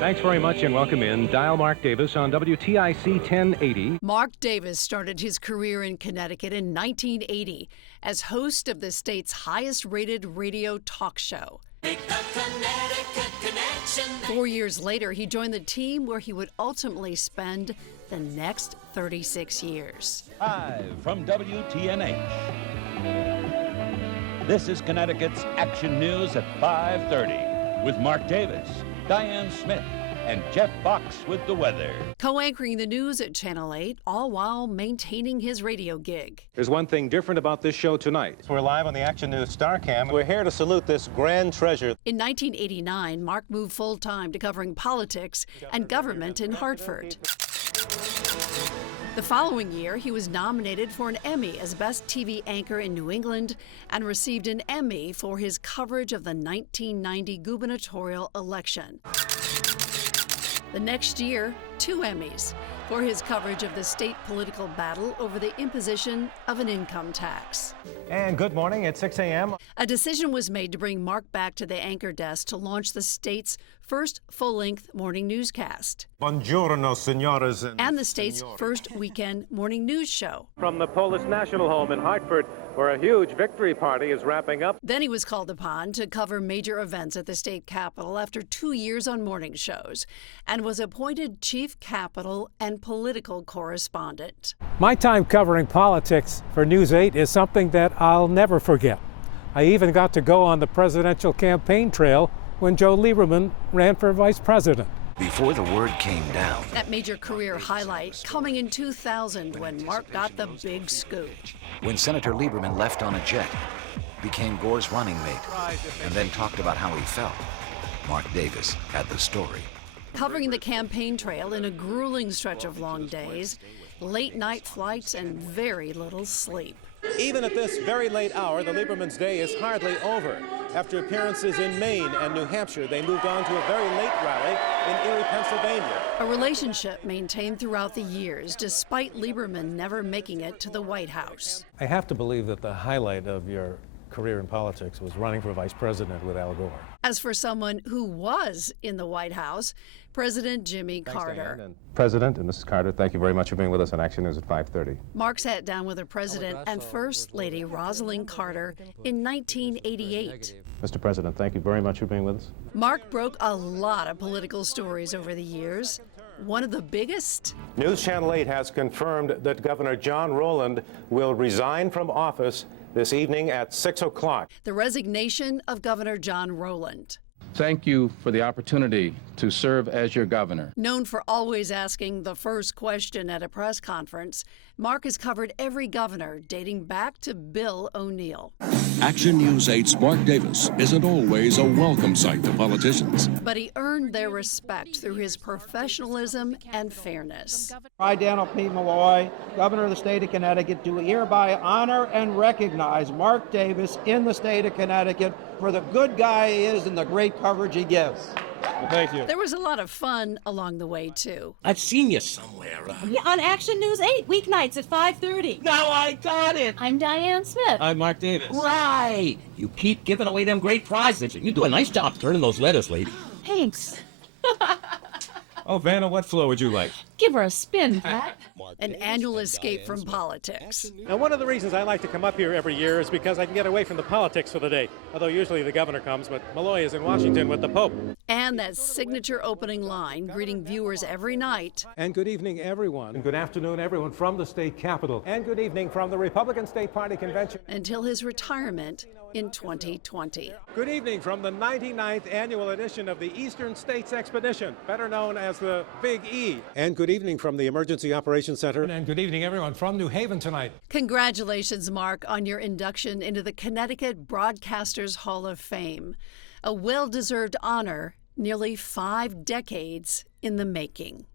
Thanks very much and welcome in. Dial Mark Davis on WTIC 1080. Mark Davis started his career in Connecticut in 1980 as host of the state's highest-rated radio talk show. Make the Connecticut connection. 4 years later, he joined the team where he would ultimately spend the next 36 years. Live from WTNH. This is Connecticut's Action News at 5:30 with Mark Davis, Diane Smith, and Jeff Fox with the weather. Co-anchoring the news at Channel 8, all while maintaining his radio gig. There's one thing different about this show tonight. We're live on the Action News StarCam. We're here to salute this grand treasure. In 1989, Mark moved full-time to covering politics and government in Hartford. The following year, he was nominated for an Emmy as Best TV Anchor in New England and received an Emmy for his coverage of the 1990 gubernatorial election. The next year, 2 Emmys for his coverage of the state political battle over the imposition of an income tax. And good morning at 6 a.m. A decision was made to bring Mark back to the anchor desk to launch the state's first full-length morning newscast. Buongiorno, signoras and the state's first weekend morning news show. From the Polish National Home in Hartford, where a huge victory party is wrapping up. Then he was called upon to cover major events at the state capitol after 2 years on morning shows and was appointed chief capital and political correspondent. My time covering politics for News 8 is something that I'll never forget. I even got to go on the presidential campaign trail when Joe Lieberman ran for vice president. Before the word came down. That major career highlight coming in 2000 when Mark got the big scoop. When Senator Lieberman left on a jet, became Gore's running mate, and then talked about how he felt. Mark Davis had the story. Covering the campaign trail in a grueling stretch of long days, late night flights, and very little sleep. Even at this very late hour, the Lieberman's day is hardly over. After appearances in Maine and New Hampshire, they moved on to a very late rally in Erie, Pennsylvania. A relationship maintained throughout the years, despite Lieberman never making it to the White House. I have to believe that the highlight of your career in politics was running for vice president with Al Gore. As for someone who was in the White House, President Jimmy Carter. Diane, and President and Mrs. Carter, thank you very much for being with us on Action News at 5:30. Mark sat down with the President and First Lady Rosalind Carter in 1988. Mr. President, thank you very much for being with us. Mark broke a lot of political stories over the years. One of the biggest? News Channel 8 has confirmed that Governor John Rowland will resign from office this evening at 6 o'clock. The resignation of Governor John Rowland. Thank you for the opportunity to serve as your governor. Known for always asking the first question at a press conference, Mark has covered every governor dating back to Bill O'Neill. Action News 8's Mark Davis isn't always a welcome sight to politicians. But he earned their respect through his professionalism and fairness. I, Daniel P. Malloy, Governor of the state of Connecticut, do hereby honor and recognize Mark Davis in the state of Connecticut for the good guy he is and the great coverage he gives. Thank you. There was a lot of fun along the way, too. I've seen you somewhere. Yeah, on Action News 8, weeknights at 5:30. Now I got it. I'm Diane Smith. I'm Mark Davis. Right. You keep giving away them great prizes. You do a nice job turning those letters, lady. Thanks. Oh, Vanna, what floor would you like? Give her a spin, Pat. An annual escape from politics. Now, one of the reasons I like to come up here every year is because I can get away from the politics for the day. Although usually the governor comes, but Malloy is in Washington with the Pope. And that signature opening line, greeting viewers every night. And good evening, everyone. And good afternoon, everyone from the state capitol. And good evening from the Republican State Party Convention. Until his retirement in 2020. Good evening from the 99th annual edition of the Eastern States Expedition, better known as the Big E. And good evening from the Emergency Operations Center. And good evening, everyone from New Haven tonight. Congratulations, Mark, on your induction into the Connecticut Broadcasters Hall of Fame. A well-deserved honor nearly 5 decades in the making.